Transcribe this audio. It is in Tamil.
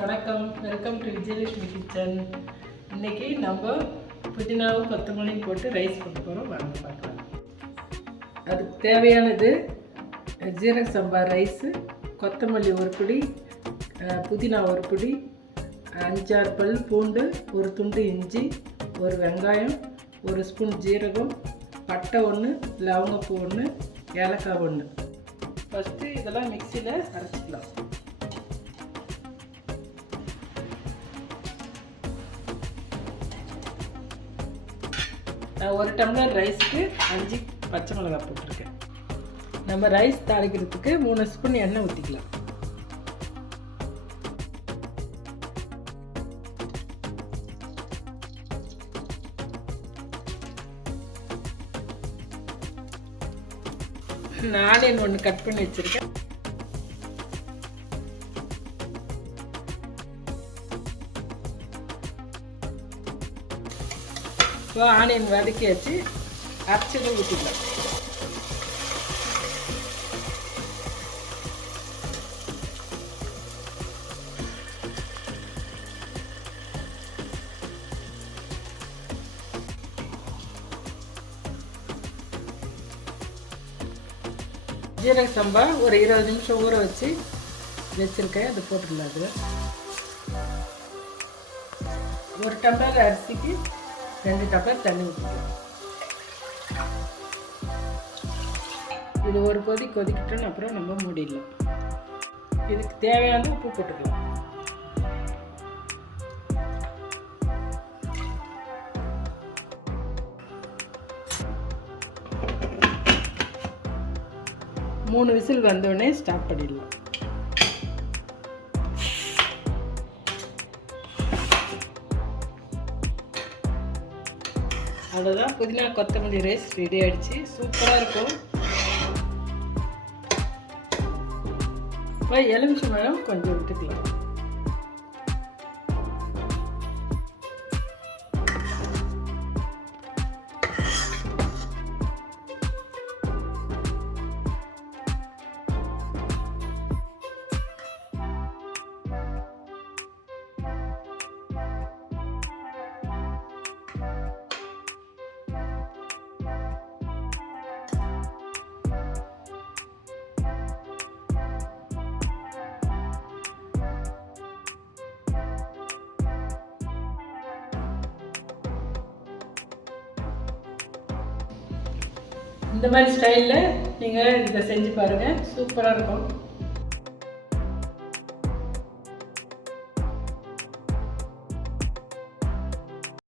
வணக்கம், வெல்கம் டு விஜயலட்சுமி கிச்சன். இன்றைக்கி நம்ம புதினாவும் கொத்தமல்லியும் போட்டு ரைஸ் பண்ண போகிறோம். வாங்க பார்க்கலாம். அதுக்கு தேவையானது ஜீரக சம்பா ரைஸு, கொத்தமல்லி ஒரு பிடி, புதினா ஒரு பிடி, 5-6 பல் பூண்டு, ஒரு துண்டு இஞ்சி, ஒரு வெங்காயம், ஒரு ஸ்பூன் ஜீரகம், பட்டை 1, லவங்கப்பூ 1, ஏலக்காய் 1. ஃபஸ்ட்டு இதெல்லாம் மிக்சியில் அரைச்சிக்கலாம். நான் 1 டம்ளர் ரைஸ்க்கு 5 பச்சை மிளகாய் போட்டிருக்கேன். நம்ம ரைஸ் தாளிக்கிறதுக்கு 3 ஸ்பூன் எண்ணெய் ஊற்றிக்கலாம். ஆனியன் 1 கட் பண்ணி வச்சுருக்கேன். இப்போ ஆனியன் வதக்கி வச்சு அரைச்சதை ஊற்றிக்கலாம். ஜீரக சம்பா ஒரு 20 நிமிஷம் ஊற வச்சு வச்சுருக்கேன். அது போட்டுடலாம். அது 1 டம்ளர் அரிசிக்கு 2 டம்ளர் தண்ணி ஊற்றிக்கலாம். இது ஒரு கொதிக்கிட்டோன்னு அப்புறம் நம்ம மூடிடலாம். இதுக்கு தேவையான உப்பு போட்டுக்கலாம். மூணு விசில் வந்தோடனே ஸ்டாப் பண்ணிடலாம். அவ்வளோதான், புதினா கொத்தமல்லி ரைஸ் ரெடி ஆகிடுச்சு. சூப்பராக இருக்கும். இப்போ எலுமிச்சம்பழம் கொஞ்சம் விட்டுக்கலாம். இந்த மாதிரி ஸ்டைலில் நீங்கள் இதை செஞ்சு பாருங்கள். சூப்பராக இருக்கும்.